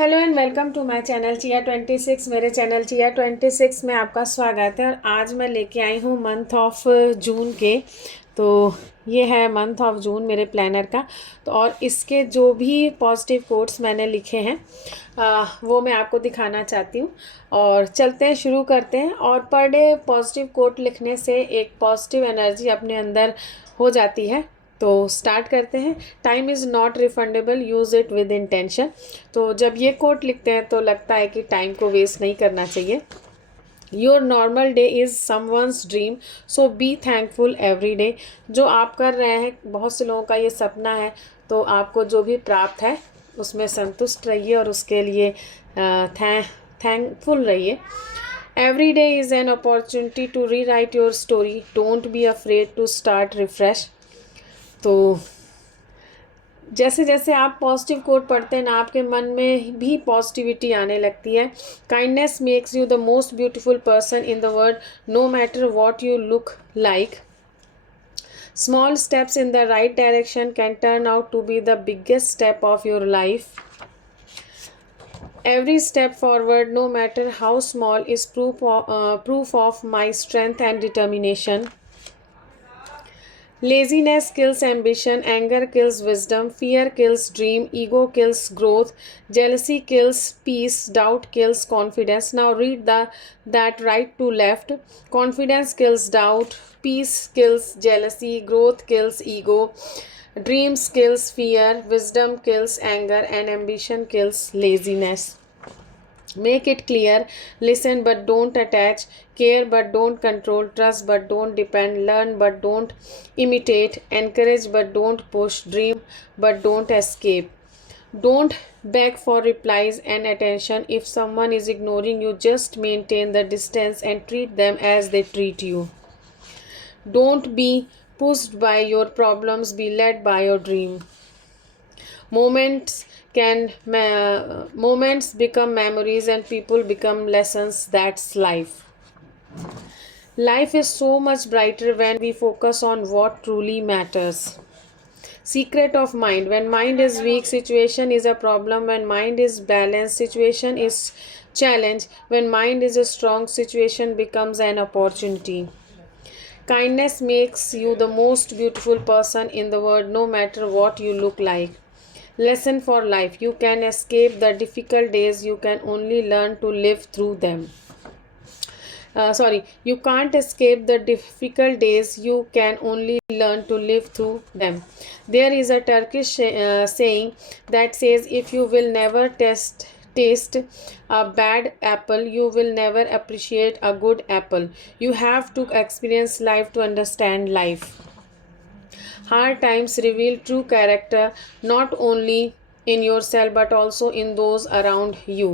Hello and welcome to my channel चिया 26। मेरे channel चिया 26 में आपका स्वागत है। और आज मैं लेके आई हूँ मंथ ऑफ जून के। तो ये है मंथ ऑफ जून मेरे प्लानर का। तो और इसके जो भी पॉजिटिव कोट्स मैंने लिखे हैं वो मैं आपको दिखाना चाहती हूँ। और चलते हैं, शुरू करते हैं। और पर डे पॉजिटिव कोट लिखने से एक पॉजिटिव एनर्जी अपने अंदर हो जाती है। तो स्टार्ट करते हैं। Time is not refundable, use it with intention. तो जब ये कोट लिखते हैं तो लगता है कि टाइम को वेस्ट नहीं करना चाहिए। Your normal day is someone's dream, so be thankful every day. जो आप कर रहे हैं, बहुत से लोगों का ये सपना है। तो आपको जो भी प्राप्त है उसमें संतुष्ट रहिए और उसके लिए थैंकफुल रहिए। Every day is an opportunity to rewrite your story, don't be afraid to start refresh. तो जैसे जैसे आप पॉजिटिव कोट पढ़ते हैं ना, आपके मन में भी पॉजिटिविटी आने लगती है। Kindness makes you the most beautiful person in the world, no matter what you look like. Small steps in the right direction can turn out to be the biggest step of your life. Every step forward, no matter how small, is proof of my strength and determination. Laziness kills ambition, anger kills wisdom, fear kills dream, ego kills growth, jealousy kills peace, doubt kills confidence. Now read that right to left. Confidence kills doubt, peace kills jealousy, growth kills ego, dreams kills fear, wisdom kills anger, and ambition kills laziness. Make it clear. Listen but don't attach. Care but don't control. Trust but don't depend. Learn but don't imitate. Encourage but don't push. Dream but don't escape. Don't beg for replies and attention. If someone is ignoring you, just maintain the distance and treat them as they treat you. Don't be pushed by your problems, be led by your dream. Moments become memories and people become lessons. That's life. Life is so much brighter when we focus on what truly matters. Secret of mind: when mind is weak, situation is a problem. When mind is balanced, situation is challenge. When mind is strong, situation becomes an opportunity. Kindness makes you the most beautiful person in the world, no matter what you look like. Lesson for life: you can escape the difficult days, you can only learn to live through them. You can't escape the difficult days, you can only learn to live through them. There is a Turkish saying that says, if you will never taste a bad apple, you will never appreciate a good apple. You have to experience life to understand life. Hard times reveal true character, not only in yourself but also in those around you.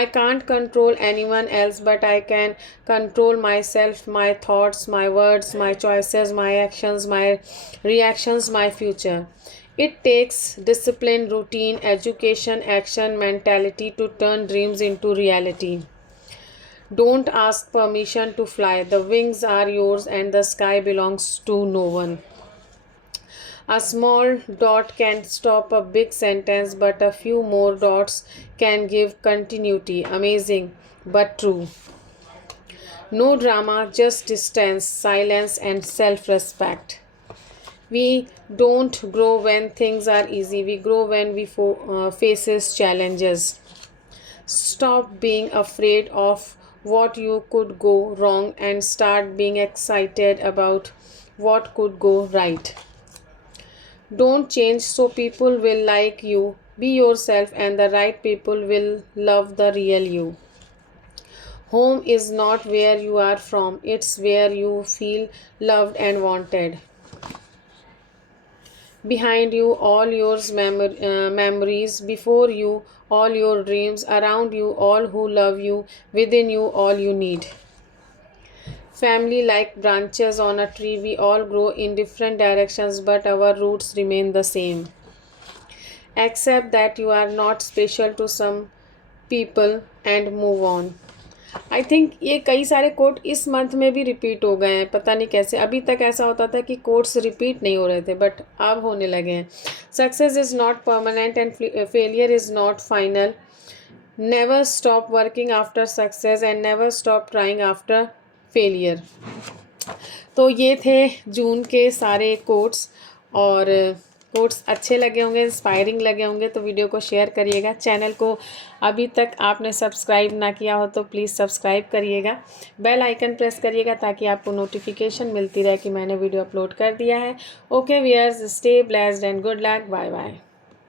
I can't control anyone else, but I can control myself, my thoughts, my words, my choices, my actions, my reactions, my future. It takes discipline, routine, education, action, mentality to turn dreams into reality. Don't ask permission to fly. The wings are yours and the sky belongs to no one. A small dot can stop a big sentence, but a few more dots can give continuity. Amazing, but true. No drama, just distance, silence, and self respect. We don't grow when things are easy, we grow when we faces challenges. Stop being afraid of what you could go wrong and start being excited about what could go right. Don't change so people will like you. Be yourself, and the right people will love the real you. Home is not where you are from, it's where you feel loved and wanted. Behind you, all your memories. Before you, all your dreams. Around you, all who love you. Within you, all you need. Family like branches on a tree, we all grow in different directions, but our roots remain the same. Accept that you are not special to some people and move on. I think ये कई सारे coat इस month में भी repeat हो गए हैं, पता नहीं कैसे। अभी तक ऐसा होता था कि कोट्स रिपीट नहीं हो रहे थे, बट अब होने लगे हैं। Success is not permanent and failure is not final. Never stop working after success and never stop trying after failure. तो ये थे जून के सारे कोट्स, और कोट्स अच्छे लगे होंगे, इंस्पायरिंग लगे होंगे तो वीडियो को शेयर करिएगा। चैनल को अभी तक आपने सब्सक्राइब ना किया हो तो प्लीज़ सब्सक्राइब करिएगा। बेल आइकन प्रेस करिएगा ताकि आपको नोटिफिकेशन मिलती रहे कि मैंने वीडियो अपलोड कर दिया है। Okay viewers, stay blessed and good luck, bye bye.